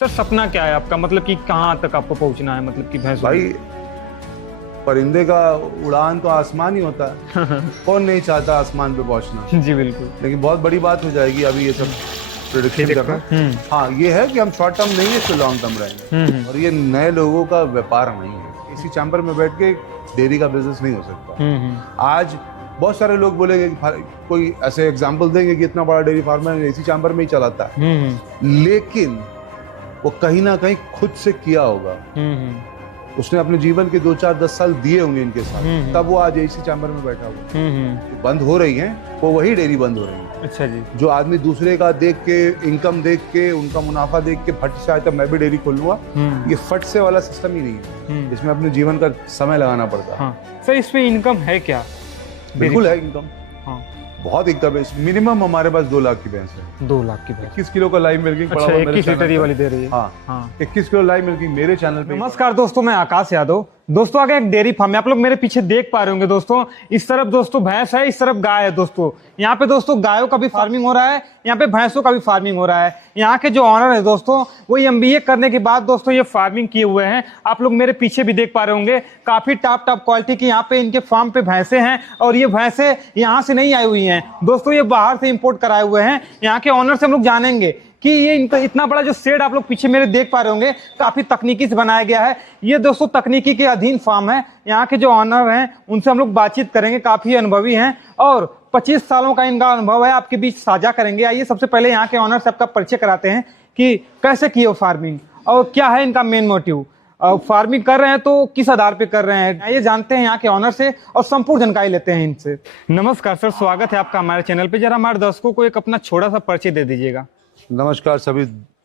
Sir सपना क्या है आपका, मतलब कि कहाँ तक आपको पहुंचना है, मतलब कि भैंस भाई परिंदे का उड़ान तो आसमान ही होता है। कौन नहीं चाहता आसमान पे पहुंचना। जी बिल्कुल। लेकिन बहुत बड़ी बात हो जाएगी अभी ये सब प्रेडिक्शन करना। हाँ ये है कि हम शॉर्ट टर्म नहीं है, इससे लॉन्ग टर्म रहेंगे। और ये नए लोगों का व्यापार नहीं है। इसी चैम्बर में बैठ के डेयरी का बिजनेस नहीं हो सकता। आज बहुत सारे लोग बोलेंगे कि कोई ऐसे एग्जाम्पल देंगे कि इतना बड़ा डेयरी फार्मर इसी चैम्बर में ही चलाता है, लेकिन वो कहीं ना कहीं खुद से किया होगा। उसने अपने जीवन के 2-4-10 साल दिए होंगे इनके साथ, तब वो आज इसी चैम्बर में बैठा हुआ। बंद हो रही है वो वही डेयरी बंद हो रही है। अच्छा जी। जो आदमी दूसरे का देख के, इनकम देख के, उनका मुनाफा देख के फट से आता मैं भी डेयरी खोल लूंगा, ये फट से वाला सिस्टम ही नहीं है। इसमें अपने जीवन का समय लगाना पड़ता है। हाँ। सर इसमें इनकम है क्या? बिल्कुल है इनकम। हाँ बहुत इनकम है। मिनिमम हमारे पास 2 लाख की भैंस है। 2 लाख की भैंस। 21 किलो का लाइव मिल्किंग पड़ा अच्छा, हुआ मेरे 21 लीटर ये चैनल वाली दे रही है। हाँ 21 किलो लाइव मिल्किंग मेरे चैनल पे। नमस्कार दोस्तों, मैं आकाश यादव। दोस्तों आगे एक डेयरी फार्म है, आप लोग मेरे पीछे देख पा रहे होंगे दोस्तों। इस तरफ दोस्तों भैंस है, इस तरफ गाय है दोस्तों। यहाँ पे दोस्तों गायों का भी फार्मिंग हो रहा है, यहाँ पे भैंसों का भी फार्मिंग हो रहा है। यहाँ के जो ऑनर है दोस्तों, वो MBA करने के बाद दोस्तों ये फार्मिंग किए हुए हैं। आप लोग मेरे पीछे भी देख पा रहे होंगे, काफी टॉप क्वालिटी की यहाँ पे इनके फार्म पे भैंसे हैं। और ये भैंसे यहाँ से नहीं आई हुई हैं दोस्तों, ये बाहर से इंपोर्ट कराए हुए हैं। यहाँ के ऑनर से हम लोग जानेंगे कि ये इतना बड़ा जो शेड आप लोग पीछे मेरे देख पा रहे होंगे, काफी तकनीकी से बनाया गया है। ये दोस्तों तकनीकी के अधीन फार्म है। यहाँ के जो ऑनर हैं उनसे हम लोग बातचीत करेंगे, काफी अनुभवी हैं और 25 सालों का इनका अनुभव है, आपके बीच साझा करेंगे। आइए सबसे पहले यहाँ के ऑनर से आपका परिचय कराते हैं कि कैसे किए फार्मिंग और क्या है इनका मेन मोटिव। फार्मिंग कर रहे हैं तो किस आधार पे कर रहे हैं, ये जानते हैं यहाँ के ऑनर से और संपूर्ण जानकारी लेते हैं इनसे। नमस्कार सर, स्वागत है आपका हमारे चैनल पे। जरा हमारे दर्शकों को एक अपना छोटा सा परिचय दे दीजिएगा। नमस्कार सभी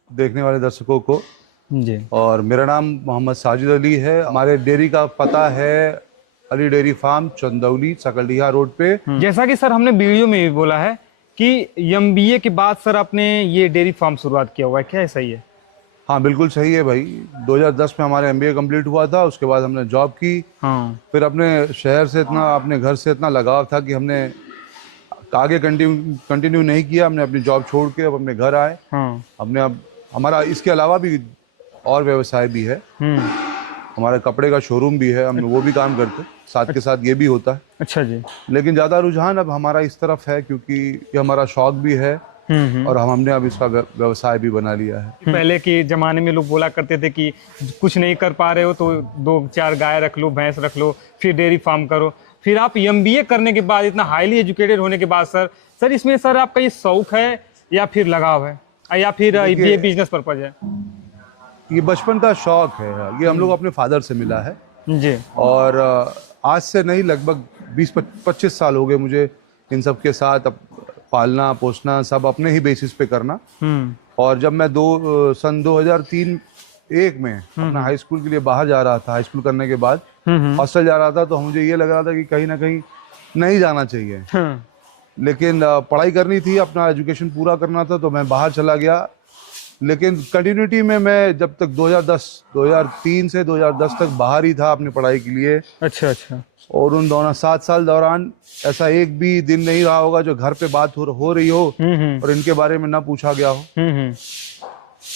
देखने वाले दर्शकों को जी। और मेरा नाम मोहम्मद साजिद अली है। हमारे डेयरी का पता है Ali dairy farm, Chandauli, Sakaldiha road पे। जैसा कि सर हमने वीडियो में भी बोला है कि MBA के बाद सर आपने ये डेयरी फार्म शुरुआत किया हुआ है, क्या है सही है? हाँ बिल्कुल सही है भाई। 2010 में हमारा MBA कंप्लीट हुआ था, उसके बाद हमने जॉब की। फिर अपने शहर से इतना, अपने घर से इतना लगाव था कि हमने आगे कंटिन्यू नहीं किया। हमने अपनी जॉब छोड़ के अब अपने घर आए। हमने अब हमारा इसके अलावा भी और व्यवसाय भी है। हमारे कपड़े का शोरूम भी है, हम वो भी काम करते, साथ के साथ ये भी होता है। अच्छा जी। लेकिन ज्यादा रुझान अब हमारा इस तरफ है क्योंकि ये हमारा शौक भी है और हमने अब इसका व्यवसाय भी बना लिया है। पहले के जमाने में लोग बोला करते थे कि कुछ नहीं कर पा रहे हो तो 2-4 गाय रख लो, भैंस रख लो, फिर डेयरी फार्म करो। फिर आप MBA करने के बाद, इतना हाईली एजुकेटेड होने के बाद सर इसमें सर आपका ये शौक है या फिर लगाव है या फिर ये बिजनेस पर्पज है? ये बचपन का शौक है, ये हम लोग अपने फादर से मिला है जी। और आज से नहीं, लगभग 20-25 साल हो गए मुझे इन सब के साथ पालना पोसना सब अपने ही बेसिस पे करना। और जब मैं सन 2003-1 में अपना हाई स्कूल के लिए बाहर जा रहा था, हाई स्कूल करने के बाद हॉस्टल जा रहा था, तो मुझे ये लग रहा था कि कहीं ना कहीं नहीं जाना चाहिए। लेकिन पढ़ाई करनी थी, अपना एजुकेशन पूरा करना था, तो मैं बाहर चला गया। लेकिन कंटिन्यूटी में मैं जब तक 2003 से 2010 तक बाहर ही था अपनी पढ़ाई के लिए। अच्छा। और उन दोनों 7 साल दौरान ऐसा एक भी दिन नहीं रहा होगा जो घर पे बात हो रही हो और इनके बारे में ना पूछा गया हो।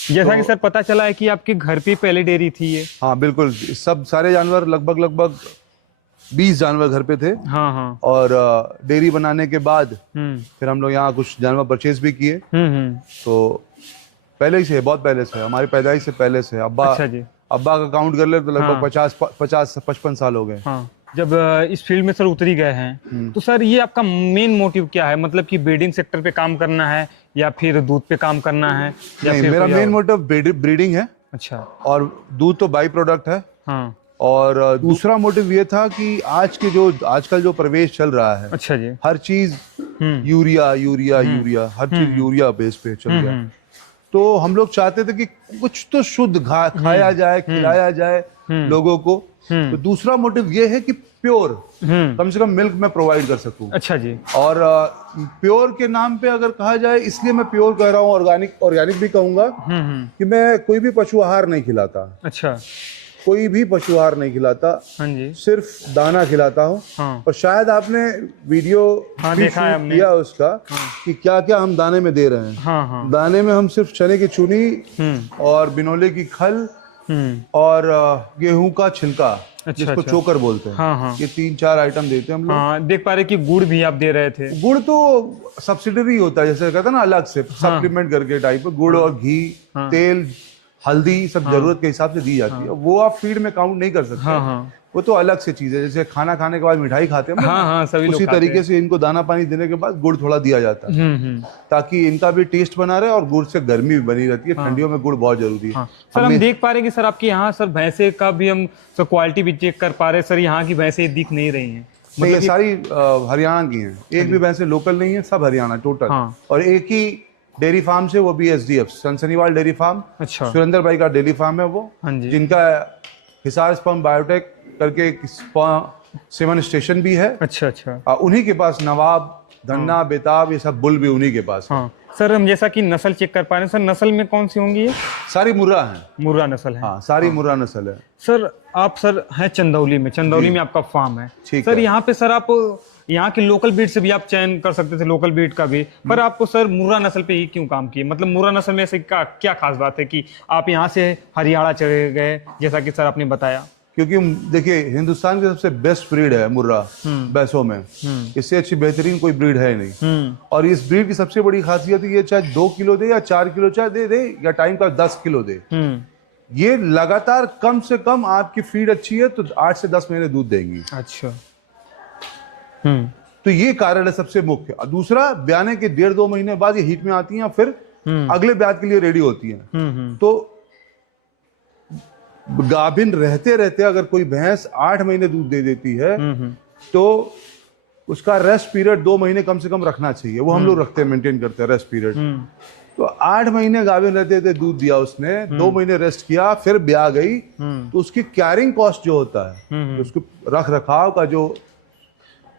जैसा कि सर पता चला है कि आपके घर पे पहले डेयरी थी ये। हाँ बिल्कुल, सब सारे जानवर लगभग 20 जानवर घर पे थे। हाँ। और डेयरी बनाने के बाद फिर हम लोग यहाँ कुछ जानवर परचेज भी किए। तो पहले ही से, बहुत पहले से, हमारी पैदाइश से पहले से अब्बा का काउंट कर ले तो लगभग 50-55 साल हो गए। जब इस फील्ड में सर उतरी गए हैं तो सर ये आपका मेन मोटिव क्या है, मतलब कि ब्रीडिंग सेक्टर पे काम करना है या फिर दूध पे काम करना है या नहीं, फिर मेरा मेन मोटिव ब्रीडिंग है। अच्छा। और दूध तो बाई प्रोडक्ट है। हाँ। और दूसरा मोटिव ये था कि आजकल जो प्रवेश चल रहा है, अच्छा जी, हर चीज यूरिया हर चीज यूरिया बेस पे चल रहा है। तो हम लोग चाहते थे कि कुछ तो शुद्ध खाया जाए, खिलाया जाए लोगों को। तो दूसरा मोटिव ये है कि प्योर, कम से कम मिल्क मैं प्रोवाइड कर सकूं। अच्छा जी। और प्योर के नाम पे अगर कहा जाए, इसलिए मैं प्योर कह रहा हूँ, ऑर्गेनिक भी कहूंगा कि मैं कोई भी पशु आहार नहीं खिलाता। अच्छा। कोई भी पशु आहार नहीं खिलाता, हाँ जी। सिर्फ दाना खिलाता हूँ। हाँ। और शायद आपने वीडियो हाँ, भी देखा है शूट हमने। किया उसका कि क्या क्या हम दाने में दे रहे हैं। हाँ हाँ। दाने में हम सिर्फ चने की चुनी और बिनोले की खल और गेहूं का छिलका, जिसको अच्छा। चोकर बोलते हैं। हाँ हाँ। ये 3-4 आइटम देते हैं हम लोग। हाँ, देख पा रहे कि गुड़ भी आप दे रहे थे। गुड़ तो सब्सिडरी होता है, जैसे कहते हैं ना, अलग से सप्लीमेंट करके टाइप में। गुड़ और घी, तेल, हल्दी सब जरूरत के हिसाब से दी जाती है। वो आप फीड में काउंट नहीं कर सकते। हाँ हाँ। वो तो अलग से चीज है, जैसे खाना खाने के बाद मिठाई खाते हैं हम लोग, हाँ हाँ, सभी लोग उसी खाते तरीके से इनको दाना पानी देने के बाद गुड़ थोड़ा दिया जाता है, ताकि इनका भी टेस्ट बना रहे और गुड़ से गर्मी भी बनी रहती है। ठंडियों में गुड़ बहुत जरूरी है। हाँ। सर हम देख पा रहे हैं कि सर आपके यहाँ सर भैंसे का भी हम सर क्वालिटी भी चेक कर पा रहे हैं। सर यहाँ की भैंसे दिख नहीं रही हैं, मतलब ये सारी हरियाणा की हैं, एक भी भैंसे लोकल नहीं है, सब हरियाणा टोटल। हाँ। और एक ही डेयरी फार्म से, वो भी SDF सनसनीवाल डेयरी फार्म। अच्छा। सुरेंद्र भाई का डेयरी फार्म है वो, हाँ जी। जिनका हिसार स्पर्म बायोटेक करके सेवन स्टेशन भी है। अच्छा अच्छा। उन्हीं के पास नवाब, धन्ना, बेताब, ये सब बुल भी उन्हीं के पास है। हाँ सर, हम जैसा कि नस्ल चेक कर पा रहे हैं सर, नस्ल में कौन सी होंगी ये? सारी मुर्रा है। मुर्रा नस्ल है। हाँ, सारी मुर्रा नस्ल है। सर आप सर हैं चंदौली में, चंदौली में आपका फार्म है। ठीक सर है। यहाँ पे सर आप यहाँ के लोकल ब्रीड से भी आप चयन कर सकते थे, लोकल ब्रीड का भी, पर आपको सर मुर्रा नस्ल पे ही क्यों काम किए? मतलब मुर्रा नस्ल में ऐसे क्या खास बात है कि आप यहाँ से हरियाणा चले गए, जैसा कि सर आपने बताया? क्योंकि देखिए, हिंदुस्तान की सबसे बेस्ट ब्रीड है मुर्रा भैंसों में। इससे अच्छी बेहतरीन कोई ब्रीड है नहीं। और इस ब्रीड की सबसे बड़ी खासियत ये, चाहे 2 किलो दे या 4 किलो चाहे दे या टाइम का 10 किलो दे, ये लगातार कम से कम, आपकी फीड अच्छी है तो 8 से 10 महीने दूध देंगी। अच्छा। तो ये कारण है सबसे मुख्य। दूसरा, ब्याने के 1.5-2 महीने बाद ये हीट में आती हैं, फिर अगले ब्याज के लिए रेडी होती हैं। तो गाभिन रहते रहते अगर कोई भैंस 8 महीने दूध दे देती है, तो उसका रेस्ट पीरियड 2 महीने कम से कम रखना चाहिए। वो हम लोग रखते हैं, मेंटेन करते हैं रेस्ट पीरियड। तो 8 महीने गाभिन रहते थे, दूध दिया उसने, 2 महीने रेस्ट किया, फिर ब्याह गई, तो उसकी कैरिंग कॉस्ट जो होता है, उसको रख रखाव का जो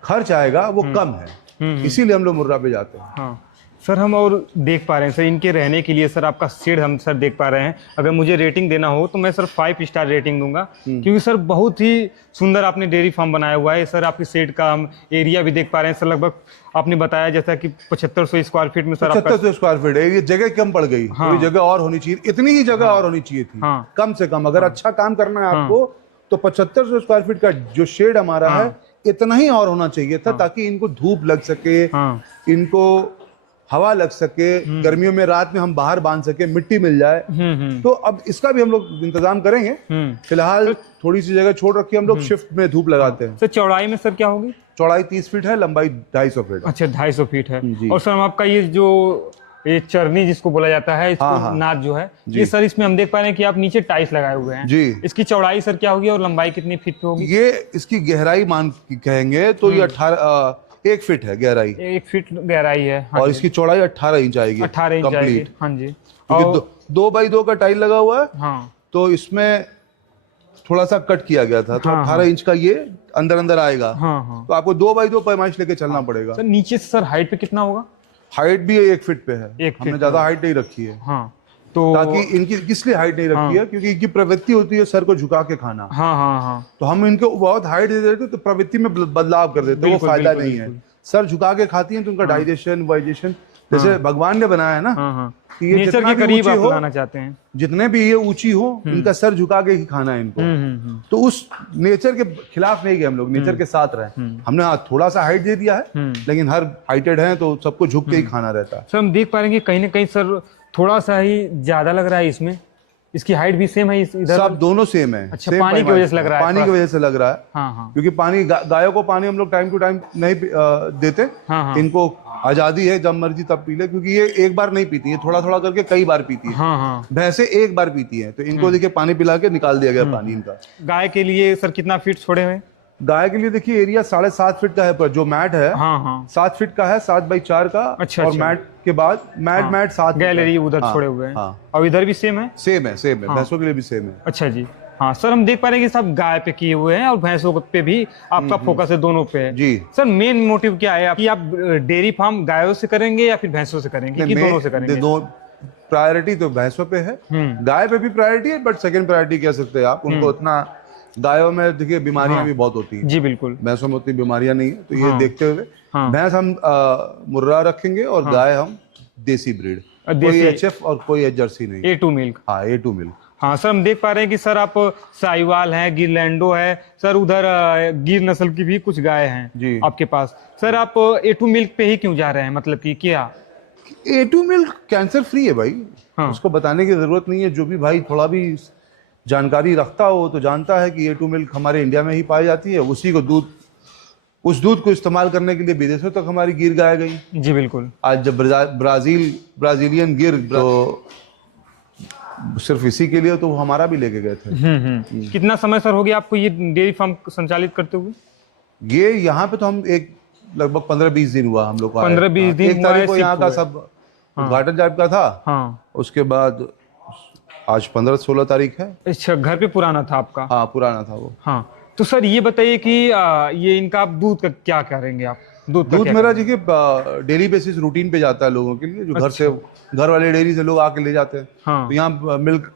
खर्च आएगा वो कम है। इसीलिए हम लोग मुर्रा पे जाते हैं। हाँ। सर हम और देख पा रहे हैं सर, इनके रहने के लिए सर आपका शेड हम सर देख पा रहे हैं। अगर मुझे रेटिंग देना हो तो मैं सर 5 स्टार रेटिंग दूंगा, क्योंकि सर बहुत ही सुंदर आपने डेयरी फार्म बनाया हुआ है। सर आपकी शेड का हम एरिया भी देख पा रहे हैं सर, लगभग आपने बताया जैसा कि 7500 स्क्वायर फीट में सर 7500 स्क्वायर फीट है। ये जगह कम पड़ गई। हाँ। थोड़ी जगह और होनी चाहिए, इतनी ही जगह और होनी चाहिए थी। हाँ। कम से कम अगर अच्छा काम करना है आपको, तो 7500 स्क्वायर फीट का जो शेड हमारा है, इतना ही और होना चाहिए था, ताकि इनको धूप लग सके, इनको हवा लग सके, गर्मियों में रात में हम बाहर बांध सके, मिट्टी मिल जाए। तो अब इसका भी हम लोग इंतजाम करेंगे। फिलहाल थोड़ी सी जगह छोड़ रखी है, हम लोग शिफ्ट में धूप लगाते हैं। सर चौड़ाई में सर क्या होगी? चौड़ाई 30 फीट है, लंबाई 250 फीट। अच्छा, 250 फीट है। और सर आपका ये जो ये चरनी जिसको बोला जाता है, इसको नाद जो है, ये सर इसमें हम देख पा रहे हैं कि आप नीचे टाइल्स लगाए हुए हैं जी। इसकी चौड़ाई सर क्या होगी और लंबाई कितनी फीट पे होगी? ये इसकी गहराई मान कहेंगे तो ये 1 फीट है गहराई। 1 फीट गहराई है। हाँ, और इसकी चौड़ाई 18 इंच आएगी। 18 इंच आएगी। हाँ जी। और 2x2 का टाइल लगा हुआ है। हाँ। तो इसमें थोड़ा सा कट किया गया था, तो 18 इंच का ये अंदर आएगा। हाँ। तो आपको 2x2 पैमाइश लेके चलना पड़ेगा। सर नीचे से सर हाइट पे कितना होगा? हाइट भी 1 फीट पे है। हमने ज्यादा हाइट नहीं रखी है। हाँ। तो ताकि इनकी किस लिए हाइट नहीं रखी है, क्योंकि इनकी प्रवृत्ति होती है सर को झुका के खाना। हाँ। तो हम इनको बहुत हाइट दे देते तो प्रवृत्ति में बदलाव कर देते, वो फायदा नहीं है। सर झुका के खाती हैं तो उनका डाइजेशन, वाइजेशन, जैसे भगवान ने बनाया है ना, कि ये नेचर के करीब आप लाना चाहते हैं, जितने भी ये ऊंची हो, इनका सर झुका के ही खाना है इनको। तो उस नेचर के खिलाफ नहीं गए हम लोग, नेचर के साथ रहे। हमने थोड़ा सा हाइट दे दिया है, लेकिन हर हाइटेड है तो सबको झुक के ही खाना रहता है। सर हम देख पा रहे हैं कि कहीं ना कहीं सर थोड़ा सा ही ज्यादा लग रहा है इसमें। इसकी हाइट भी सेम है इधर? सब दोनों सेम है। अच्छा, पानी की वजह से लग रहा है? पानी की वजह से लग रहा है। हाँ। क्योंकि पानी, गायों को पानी हम लोग टाइम टू टाइम नहीं देते। इनको आजादी है, जब मर्जी तब पी ले, क्योंकि ये एक बार नहीं पीती है, थोड़ा थोड़ा करके कई बार पीती है। भैंसे एक बार पीती है, तो इनको देखिए पानी पिला के निकाल दिया गया पानी इनका। गाय के लिए सर कितना फीट छोड़े हुए? गाय के लिए देखिए एरिया 7.5 फीट का है, पर जो मैट है 7 फीट का है, 7x4 का। अच्छा, और मैट के बाद मैट 7 गैलरी उधर छोड़े हुए हैं। और इधर भी सेम है? सेम है। भैंसों के लिए भी सेम है। अच्छा जी। हाँ सर, हम देख पा रहे हैं कि सब गाय पे किए हुए हैं और भैंसों पे भी आपका फोकस है, दोनों पे है जी। सर मेन मोटिव क्या है कि आप डेयरी फार्म गायों से करेंगे या फिर भैंसों से करेंगे, कि दोनों से करेंगे? प्रायोरिटी तो भैंसों पे है, गाय पे भी प्रायोरिटी है, बट सेकंड प्रायोरिटी कह सकते हैं आप उनको। उतना गायों में देखिए बीमारियां भी बहुत होती हैं जी बिल्कुल। भैंसों में उतनी बीमारियां नहीं है, तो ये देखते हुए हाँ। भैंस हम मुर्रा रखेंगे और गाय हम देसी ब्रीड, कोई एचएफ और कोई जर्सी नहीं, A2 मिल्क। हाँ A2 मिल्क। हाँ सर, हम देख पा रहे हैं कि सर आप साहिवाल हैं, गिरलैंडो है सर, उधर गिर नस्ल की भी कुछ गाय हैं जी आपके पास। सर आप A2 मिल्क पे ही क्यों जा रहे हैं, मतलब कि क्या? A2 मिल्क कैंसर फ्री है भाई, हाँ। उसको बताने की जरूरत नहीं है। जो भी भाई थोड़ा भी जानकारी रखता हो तो जानता है कि A2 मिल्क हमारे इंडिया में ही पाई जाती है। उसी को उस दूध को इस्तेमाल करने के लिए विदेशों तक हमारी गिर गाय गई। जी बिल्कुल। आज जब ब्राजीलियन गिर, तो सिर्फ इसी के लिए तो हमारा भी लेके गए थे। कितना समय सर हो गया आपको ये डेयरी फार्म संचालित करते हुए? ये यहाँ पे तो हम लगभग 15-20 दिन हुआ हम लोग को। 15-20 दिन 1 तारीख को यहाँ का सब उद्घाटन टाइप का था। हाँ। उसके बाद आज 15-16 तारीख है। अच्छा, घर पे पुराना था आपका? हाँ पुराना था वो। हाँ, तो सर ये बताइए कि ये इनका आप दूध का क्या करेंगे आप? दूध मेरा देखिए डेली बेसिस रूटीन पे जाता है लोगों के लिए, जो घर वाले डेयरी से लोग आके ले जाते हैं। हाँ। तो यहाँ मिल्क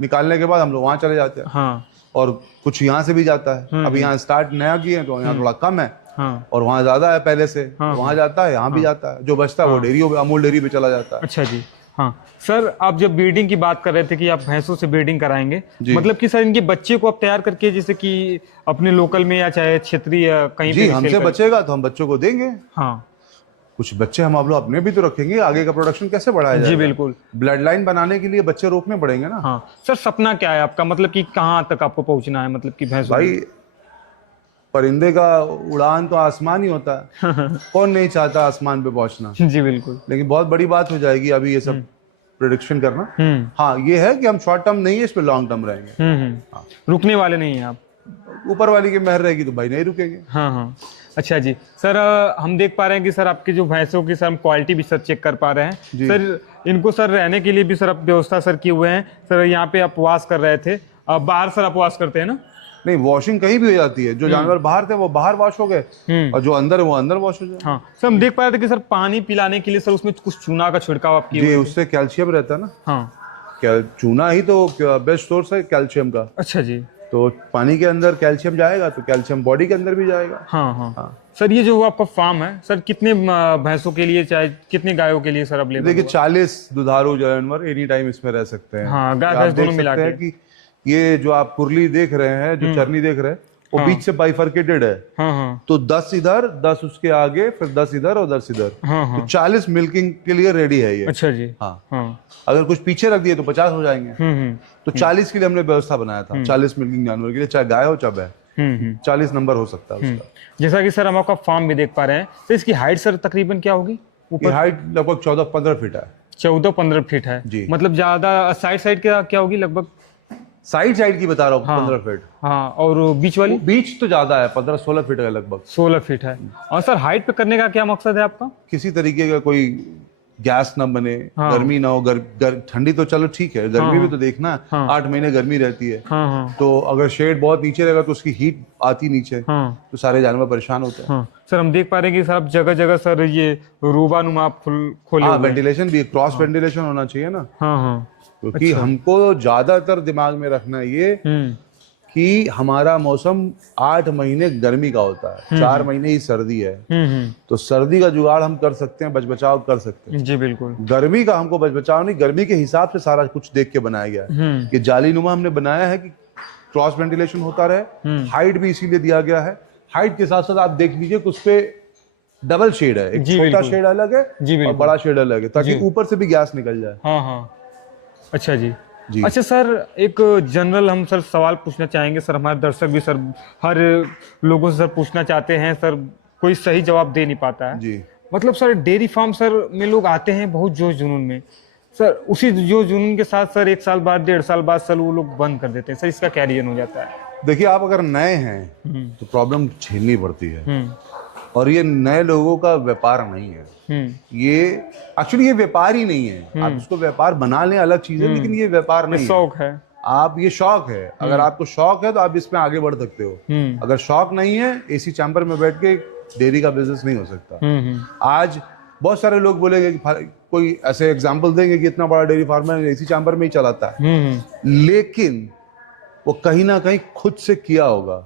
निकालने के बाद हम लोग वहाँ चले जाते हैं। हाँ। और कुछ यहाँ से भी जाता है। अभी यहाँ स्टार्ट नया किए हैं तो यहाँ थोड़ा कम है। हाँ। और वहाँ ज्यादा है पहले से। तो वहाँ जाता है, यहाँ भी जाता है। जो बचता है वो डेयरी, अमूल डेयरी पे चला जाता है। अच्छा जी। हाँ सर, आप जब ब्रीडिंग की बात कर रहे थे कि आप भैंसों से ब्रीडिंग कराएंगे, मतलब कि सर इनके बच्चे को आप तैयार करके जैसे कि अपने लोकल में या चाहे क्षेत्रीय कहीं जी हमसे बचेगा तो हम बच्चों को देंगे। हाँ, कुछ बच्चे हम आप लोग अपने भी तो रखेंगे, आगे का प्रोडक्शन कैसे बढ़ाया जाएगा? जी बिल्कुल। ब्लड लाइन बनाने के लिए बच्चे रोकने पड़ेंगे ना। हाँ सर, सपना क्या है आपका, मतलब कि कहाँ तक आपको पहुंचना है, मतलब कि भैंसों? भाई परिंदे का उड़ान तो आसमान ही होता है। कौन नहीं चाहता आसमान पे पहुंचना? जी बिल्कुल। लेकिन बहुत बड़ी बात हो जाएगी अभी ये सब प्रेडिक्शन करना। हाँ ये है कि हम शॉर्ट टर्म नहीं है, इस पे लॉन्ग टर्म रहेंगे। हाँ। रुकने वाले नहीं हैं आप? ऊपर वाली की मेहर रहेगी तो भाई नहीं रुकेंगे। हाँ हाँ। अच्छा जी सर, हम देख पा रहे हैं कि सर आपकी जो भैंसों की सर हम क्वालिटी भी सर चेक कर पा रहे हैं सर। इनको सर रहने के लिए भी सर आप व्यवस्था सर किए हुए हैं सर। यहाँ पे आप वाश कर रहे थे, बाहर सर आप वाश करते हैं ना? नहीं, वॉशिंग कहीं भी हो जाती है। जो जानवर बाहर थे वो बाहर वॉश हो गए और जो अंदर है वो अंदर वॉश हो जाए। हाँ सर, हम देख पा रहे थे कि सर पानी पिलाने के लिए सर उसमें कुछ चूना का छिड़काव आप किए? उससे कैल्शियम रहता है ना। हाँ, चूना ही तो बेस्ट सोर्स है कैल्शियम का। अच्छा जी। तो पानी के अंदर कैल्शियम जाएगा तो कैल्शियम बॉडी के अंदर भी जाएगा। हाँ। सर ये जो आपका फार्म है सर, कितने भैंसों के लिए चाहे कितने गायों के लिए सर अवेलेबल? देखिए 40 दुधारू जानवर एनी टाइम इसमें रह सकते हैं। हाँ, गाय भैंस दोनों मिला के। कि ये जो आप कुरली देख रहे हैं, जो चरनी देख रहे हैं, वो बीच से बाइफर्केटेड है। तो 10 इधर, 10 उसके आगे, फिर 10 इधर और 10 इधर। तो 40 मिल्किंग के लिए रेडी है ये। अच्छा जी। हाँ। अगर कुछ पीछे रख दिए तो 50 हो जाएंगे। तो 40 के लिए हमने व्यवस्था बनाया था, 40 मिल्किंग जानवर के लिए, चाहे गाय हो चाहे भैंस। 40 नंबर हो सकता है उसका। जैसा कि सर हम आपका फार्म भी देख पा रहे हैं, तो इसकी हाइट सर तकरीबन क्या होगी? ऊपर हाइट लगभग 14-15 फीट है। 14-15 फीट है जी। मतलब ज्यादा साइड क्या होगी लगभग? साइड की बता रहा हूँ। 15 फीट। हाँ, और बीच वाली? बीच तो ज्यादा है, 15-16 फीट है लगभग। 16 फीट है। और सर हाइट पे करने का क्या मकसद है आपका? किसी तरीके का कोई गैस ना बने, गर्मी ना हो। ठंडी तो चलो ठीक है, गर्मी भी तो देखना है। 8 महीने गर्मी रहती है। तो अगर शेड बहुत नीचे रहेगा तो उसकी हीट आती नीचे, तो सारे जानवर परेशान होते हैं। सर हम देख पा रहे हैं कि सर आप जगह जगह सर ये रूबानुमा खोले हुए हैं। वेंटिलेशन भी, क्रॉस वेंटिलेशन होना चाहिए ना। क्योंकि अच्छा। हमको ज्यादातर दिमाग में रखना ये कि हमारा मौसम 8 महीने गर्मी का होता है, 4 महीने ही सर्दी है। तो सर्दी का जुगाड़ हम कर सकते हैं, बचबचाव कर सकते हैं। जी बिल्कुल। गर्मी का हमको बचबचाव नहीं, गर्मी के हिसाब से सारा कुछ देख के बनाया गया है। ये जालीनुमा हमने बनाया है कि क्रॉस वेंटिलेशन होता रहे। हाइट भी इसीलिए दिया गया है। हाइट के साथ साथ आप देख लीजिए कि उस पे डबल शेड है, एक छोटा शेड अलग है और बड़ा शेड अलग है, ताकि ऊपर से भी गैस निकल जाए। अच्छा जी। अच्छा सर, एक जनरल हम सर सवाल पूछना चाहेंगे सर। हमारे दर्शक भी सर हर लोगों से सर पूछना चाहते हैं सर, कोई सही जवाब दे नहीं पाता है जी। मतलब सर डेयरी फार्म सर में लोग आते हैं बहुत जोश जुनून में सर, उसी जोश जुनून के साथ सर 1 साल बाद 1.5 साल बाद सर वो लोग बंद कर देते हैं सर। इसका क्या रीजन हो जाता है? देखिए, आप अगर नए हैं तो प्रॉब्लम झेलनी पड़ती है। और ये नए लोगों का व्यापार नहीं है। ये एक्चुअली ये व्यापार ही नहीं है। आप इसको व्यापार बना लें अलग चीज है, लेकिन ये व्यापार नहीं है, शौक है। आप ये शौक है। अगर आपको शौक है तो आप इसमें आगे बढ़ सकते हो। अगर शौक नहीं है, एसी चैम्बर में बैठ के डेयरी का बिजनेस नहीं हो सकता। आज बहुत सारे लोग बोलेंगे कि कोई ऐसे एग्जाम्पल देंगे कि इतना बड़ा डेयरी फार्म है एसी चैम्बर में ही चलाता है, लेकिन वो कहीं ना कहीं खुद से किया होगा।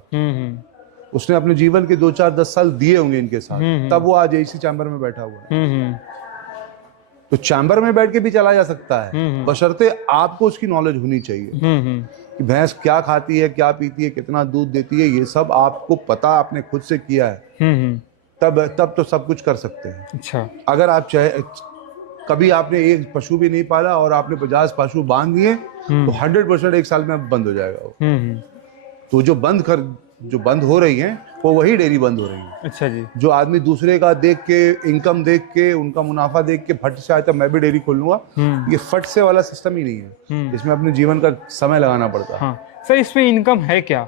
उसने अपने जीवन के 2-4-10 साल दिए होंगे इनके साथ, तब वो आज एसी चैम्बर में बैठा हुआ है। तो चैम्बर में बैठ के भी चला जा सकता है, बशर्ते आपको उसकी नॉलेज होनी चाहिए कि भैंस क्या खाती है, क्या पीती है, कितना दूध देती है, ये सब आपको पता, आपने खुद से किया है, तब तो सब कुछ कर सकते हैं। अच्छा। अगर आप चाहे, कभी आपने एक पशु भी नहीं पाला और आपने 50 पशु बांध दिए तो 100% एक साल में बंद हो जाएगा वो। तो जो बंद हो रही हैं वो वही डेयरी बंद हो रही है। अच्छा जी। जो आदमी दूसरे का देख के, इनकम देख के, उनका मुनाफा देख के फट से आया तो मैं भी डेयरी खोल लूंगा, ये फट से वाला सिस्टम ही नहीं है। इसमें अपने जीवन का समय लगाना पड़ता है। हाँ सर, इसमें इनकम है क्या?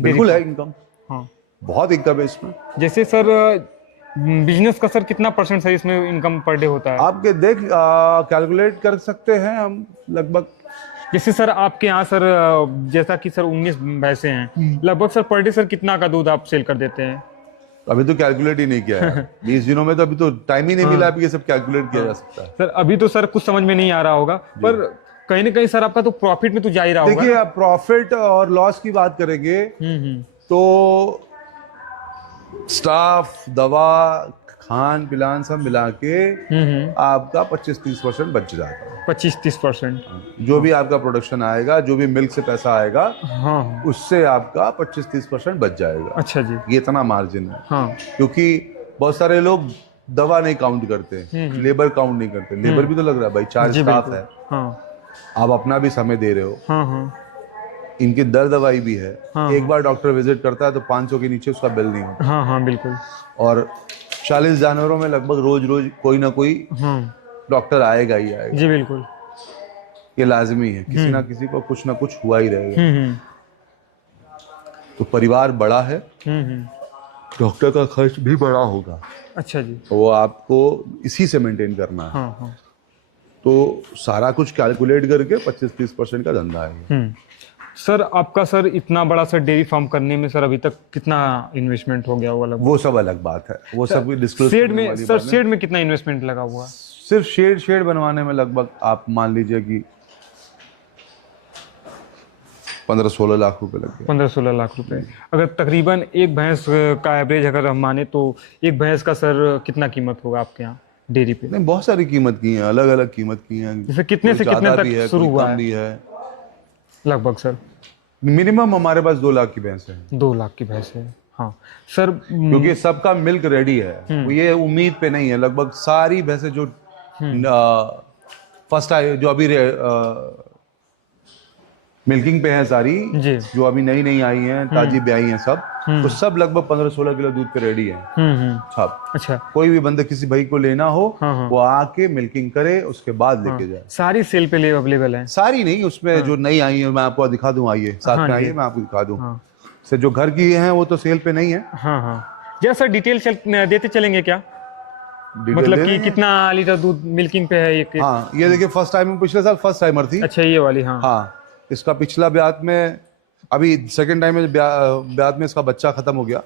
बिल्कुल है इनकम, हाँ बहुत इनकम है इसमें। जैसे सर बिजनेस का सर कितना % सर इसमें इनकम पर डे होता है? आपके कैलकुलेट कर सकते हैं हम लगभग। जैसे सर आपके यहाँ सर जैसा कि सर 19 भैंसे हैं, लगभग सर पर डे सर कितना का दूध आप सेल कर देते हैं? अभी तो कैलकुलेट ही नहीं किया है 20 दिनों में, तो अभी तो टाइम ही नहीं मिला है, ये सब कैलकुलेट किया जा सकता है। सर अभी तो सर कुछ समझ में नहीं आ रहा होगा, पर कहीं ना कहीं सर आपका तो प्रॉफिट में तो जा ही रहा होगा। देखिए, आप प्रॉफिट और लॉस की बात करेंगे तो स्टाफ, दवा, खान पिलान सब मिला के आपका 25-30% बच जाता है। 25-30%? जो भी आपका प्रोडक्शन आएगा, जो भी मिल्क से पैसा आएगा, हाँ, उससे आपका 25-30% बच जाएगा। अच्छा जी। ये इतना मार्जिन है। हाँ। क्योंकि बहुत सारे लोग दवा नहीं काउंट करते, लेबर काउंट नहीं करते। लेबर भी तो लग रहा है भाई, 4 स्टाफ है, आप अपना भी समय दे रहे हो, इनकी दर दवाई भी है। एक बार डॉक्टर विजिट करता है तो 500 के नीचे उसका बिल नहीं होता। हाँ बिल्कुल। और 40 जानवरों में लगभग रोज कोई ना कोई डॉक्टर आएगा ही आएगा। जी बिल्कुल, ये लाजमी है, किसी ना किसी को कुछ ना कुछ हुआ ही रहेगा। तो परिवार बड़ा है, डॉक्टर का खर्च भी बड़ा होगा। अच्छा जी। तो वो आपको इसी से मेंटेन करना है। तो सारा कुछ कैलकुलेट करके 25-30% का धंधा है। सर आपका सर इतना बड़ा सर डेयरी फार्म करने में सर अभी तक कितना इन्वेस्टमेंट हो गया होगा लगभग? वो सब अलग बात है, वो सब डिस्क्लोज शेड में सर, शेड में कितना इन्वेस्टमेंट लगा हुआ? सिर्फ शेड बनवाने में लगभग आप मान लीजिए कि 15-16 लाख रुपए लग गए। 15-16 लाख रुपए। अगर तकरीबन एक भैंस का एवरेज अगर हम माने तो एक भैंस का सर कितना कीमत होगा आपके यहाँ डेयरी पे? नहीं, बहुत सारी कीमत की है, अलग अलग कीमत की है। जैसे कितने से कितने तक शुरू हुआ है लगभग सर? मिनिमम हमारे पास 2 लाख की भैंस है। 2 लाख की भैंस है, हाँ सर। क्योंकि सबका मिल्क रेडी है, ये उम्मीद पे नहीं है। लगभग सारी भैंसें जो फर्स्ट आई, जो अभी मिल्किंग पे हैं सारी, जो अभी नई आई हैं, ताजी ब्याई हैं, सब तो सब लगभग 15-16 किलो दूध पे रेडी है सब। अच्छा, कोई भी बंदा किसी भाई को लेना हो, वो आके मिल्किंग करे, उसके बाद लेके जाए। सारी सेल पे अवेलेबल है? सारी नहीं, उसमें जो नई आई है मैं आपको दिखा दूं, आइए साथ में आइए, मैं आपको दिखा दूं। से जो घर की हैं वो तो सेल पे नहीं है। जैसा डिटेल देते चलेंगे क्या, मतलब कि कितना लीटर दूध मिल्किंग पे है? ये देखिए, फर्स्ट टाइम, पिछले साल फर्स्ट टाइमर थी। अच्छा, ये वाली? हाँ। इसका पिछला ब्यात में, अभी सेकंड टाइम में ब्यात में इसका बच्चा खत्म हो गया।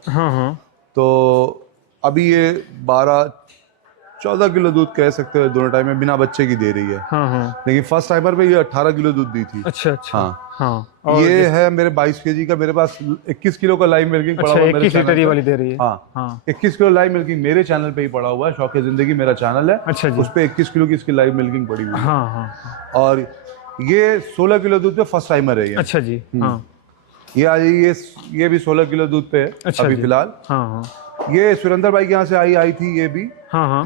तो अभी ये 12-14 किलो दूध कह सकते हैं दोनों टाइम में, बिना बच्चे की दे रही है। लेकिन फर्स्ट टाइमर में ये 18 किलो दूध दी थी। अच्छा। हाँ। ये है मेरे 22 केजी का, मेरे पास 21 किलो का लाइव मिल्किंग पड़ा हुआ है। 21 लीटर ये वाली दे रही है? हाँ, 21 किलो लाइव मिल्किंग मेरे चैनल पे ही पड़ा हुआ है। शौक जिंदगी मेरा चैनल है। अच्छा जी। उस पे 21 किलो की इसकी लाइव मिल्किंग पड़ी हुई है। और ये 16 किलो दूध पे फर्स्ट टाइमर है ये। अच्छा जी। ये भी 16 किलो दूध पे है अभी फिलहाल। ये सुरेंद्र भाई के यहाँ से आई थी ये भी।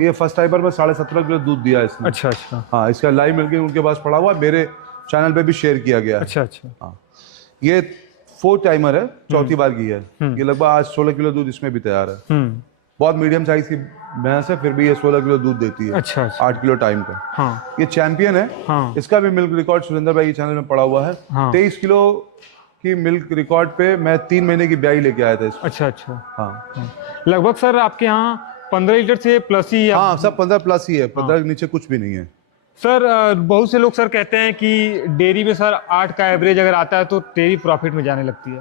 ये फर्स्ट टाइमर में 17.5 किलो दूध दिया इसने। अच्छा। हाँ, इसका लाइव मिल्किंग उनके पास पड़ा हुआ, मेरे चैनल पे भी शेयर किया गया है। अच्छा। ये 4th टाइमर है, चौथी बार की है। ये लगभग आज 16 किलो दूध इसमें भी तैयार है। बहुत मीडियम साइज की भैंस है, फिर भी ये 16 किलो दूध देती है। अच्छा। 8 किलो टाइम पे। ये चैंपियन है। इसका भी मिल्क रिकॉर्ड सुरेंद्र भाई के चैनल में पड़ा हुआ है। 23 किलो की मिल्क रिकॉर्ड पे मैं 3 महीने की ब्याई लेके आया था इसको। अच्छा। हाँ। लगभग सर आपके यहाँ 15 लीटर से प्लस ही? हाँ, सब 15 प्लस ही है, 15 के नीचे कुछ भी नहीं है। सर बहुत से लोग सर कहते हैं कि डेयरी में सर 8 का एवरेज अगर आता है तो डेयरी प्रॉफिट में जाने लगती है।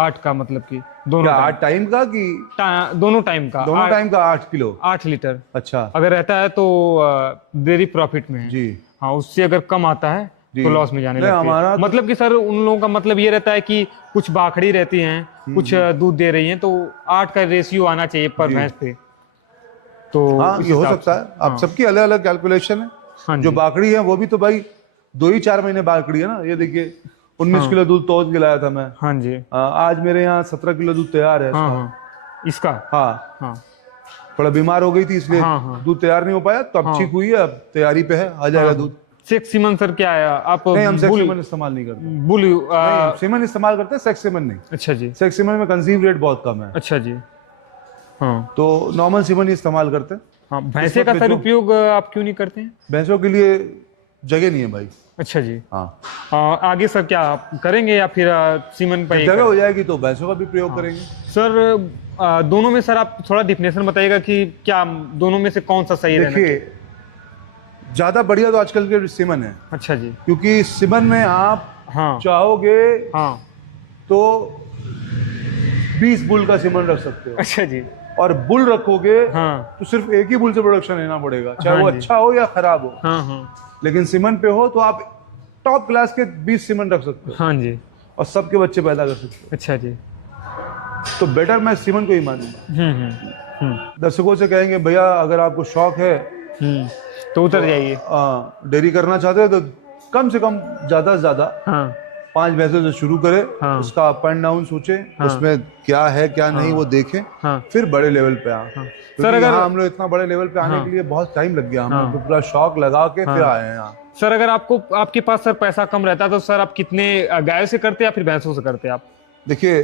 8 का मतलब कि दोनों क्या 8 टाइम का कि दोनों टाइम का? दोनों टाइम का 8 किलो 8 लीटर अच्छा अगर रहता है तो डेयरी प्रॉफिट में है। जी। हाँ, उससे अगर कम आता है तो लॉस में जाने लगती है। हमारा मतलब कि सर उन लोगों का मतलब ये रहता है कि कुछ बाखड़ी रहती हैं, कुछ दूध दे रही हैं, तो 8 का रेशियो आना चाहिए पर भैंस पे। तो हाँ, ये हो सकता है। अब सबकी अलग अलग कैलकुलेशन है। हाँ जो बाकड़ी है वो भी तो भाई 2 ही 4 महीने बाकड़ी है ना। ये देखिए 19 किलो दूध तोड़ के लाया था मैं। हाँ जी। आज मेरे यहाँ 17 किलो दूध तैयार है इसका। हाँ, इसका हाँ थोड़ा बीमार हो गई थी इसलिए दूध तैयार नहीं हो पाया, तो अब ठीक हुई है, अब तैयारी पे है, आ जाएगा दूध। सेक्स सीमन सर क्या है आप? नहीं, हम सेक्स सीमन इस्तेमाल नहीं करते। बुल सीमन इस्तेमाल करते हैं, सेक्स सीमन नहीं। अच्छा जी। सेक्स सीमन में कंसीव रेट बहुत कम है। अच्छा जी। हाँ, तो नॉर्मल सीमन ही इस्तेमाल करते हैं। हाँ, भैंसे का सर उपयोग आप क्यों नहीं करते हैं? भैंसों के लिए जगह नहीं है भाई। अच्छा जी। हाँ, आगे सर क्या आप करेंगे या फिर सीमन पे जगह हो जाएगी तो भैंसों का भी प्रयोग करेंगे। सर दोनों में सर आप थोड़ा डिफिनेशन बताइएगा कि क्या दोनों में से कौन सा सही रहना? देखिए, ज्यादा बढ़िया तो आजकल के सीमन है। अच्छा जी। क्योंकि सीमन में आप चाहोगे तो 20 बुल का सीमन रख सकते हो। अच्छा जी। और बुल रखोगे तो सिर्फ एक ही बुल से प्रोडक्शन लेना पड़ेगा, चाहे वो अच्छा हो या खराब हो। लेकिन सीमन पे हो तो आप टॉप क्लास के 20 सीमन रख सकते हो। हाँ जी। और सबके बच्चे पैदा कर सकते हो। अच्छा जी। तो बेटर मैं सीमन को ही मानूंगा। दर्शकों से कहेंगे भैया अगर आपको शौक है तो उतर जाइए। डेयरी करना चाहते हो तो कम से कम ज्यादा से ज्यादा 5 भैंसों से शुरू करें। उसका अप एंड डाउन सोचे, उसमें क्या है क्या नहीं वो देखें, फिर बड़े लेवल पे आए। सर अगर हम लोग इतना बड़े लेवल पे आने के लिए बहुत टाइम लग गया, हम लोग पूरा शौक लगा के फिर आए हैं यहाँ। सर अगर आपके पास सर पैसा कम रहता तो सर आप कितने गायों से करते या फिर भैंसों से करते आप? देखिए,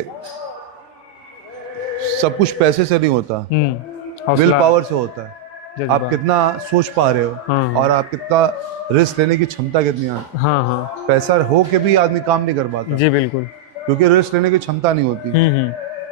सब कुछ पैसे से नहीं होता, विल पावर से होता है। आप कितना सोच पा रहे हो और आप कितना रिस्क लेने की क्षमता कितनी है। पैसा हो के भी आदमी काम नहीं कर पाता। जी बिल्कुल, क्योंकि रिस्क लेने की क्षमता नहीं होती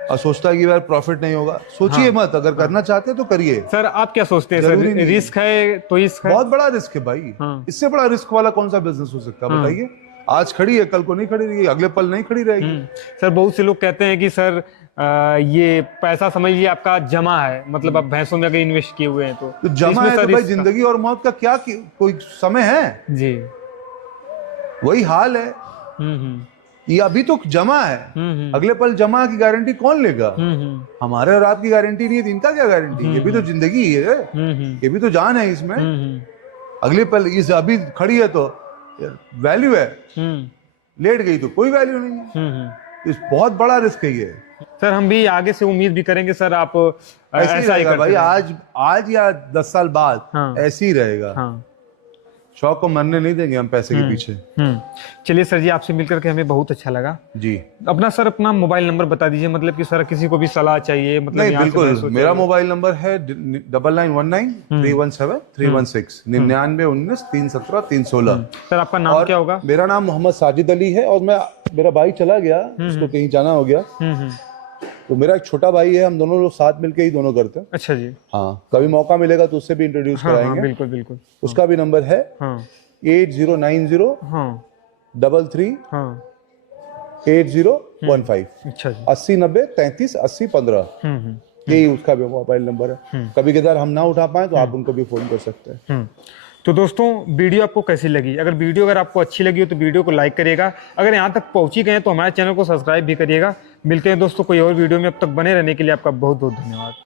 और सोचता है कि यार प्रॉफिट नहीं होगा। सोचिए मत, अगर करना चाहते हैं तो करिए। सर आप क्या सोचते हैं सर, रिस्क है तो रिस्क है? बहुत बड़ा रिस्क है भाई। इससे बड़ा रिस्क वाला कौन सा बिजनेस हो सकता है बताइए? आज खड़ी है, कल को नहीं खड़ी रहेगी, अगले पल नहीं खड़ी रहेगी। सर बहुत से लोग कहते हैं कि सर ये पैसा समझ लीजिए आपका जमा है, मतलब आप भैंसों में अगर इन्वेस्ट किए हुए हैं तो जमा है तो भाई जिंदगी और मौत का क्या कोई समय है? जी वही हाल है। ये अभी तो जमा है, अगले पल जमा की गारंटी कौन लेगा? हमारे और आपकी गारंटी नहीं है, इनका क्या गारंटी? ये भी तो जिंदगी है, ये भी तो जान है इसमें। अगले पल इस अभी खड़ी है तो वैल्यू है, लेट गई तो कोई वैल्यू नहीं है। इस बहुत बड़ा रिस्क है ये। सर हम भी आगे से उम्मीद भी करेंगे सर आप ऐसा ही रहेगा भाई। आज या 10 साल बाद ऐसे ही रहेगा। शौक को मरने नहीं देंगे हम पैसे के पीछे। चलिए सर जी, आपसे मिलकर के हमें बहुत अच्छा लगा जी। अपना मोबाइल नंबर बता दीजिए, मतलब कि सर किसी को भी सलाह चाहिए मतलब? नहीं बिल्कुल, मेरा मोबाइल नंबर है 9919 317 316 9919 317 316। सर आपका नाम क्या होगा? मेरा नाम मोहम्मद साजिद अली है और मेरा भाई चला गया, उसको कहीं जाना हो गया, तो मेरा एक छोटा भाई है, हम दोनों लोग साथ मिलके ही दोनों करते हैं। अच्छा जी। हाँ, कभी मौका मिलेगा तो उससे भी इंट्रोड्यूस कराएंगे। बिल्कुल बिल्कुल। उसका भी नंबर है 8090 33 8015। अच्छा जी। 80 90 33 80 15। यही उसका भी मोबाइल नंबर है। कभी कदार हम ना उठा पाए तो आप उनको भी फोन कर सकते हैं। तो दोस्तों वीडियो आपको कैसी लगी? अगर आपको अच्छी लगी हो तो वीडियो को लाइक करिएगा। अगर यहाँ तक पहुंची गए तो हमारे चैनल को सब्सक्राइब भी करिएगा। मिलते हैं दोस्तों कोई और वीडियो में, अब तक बने रहने के लिए आपका बहुत बहुत धन्यवाद।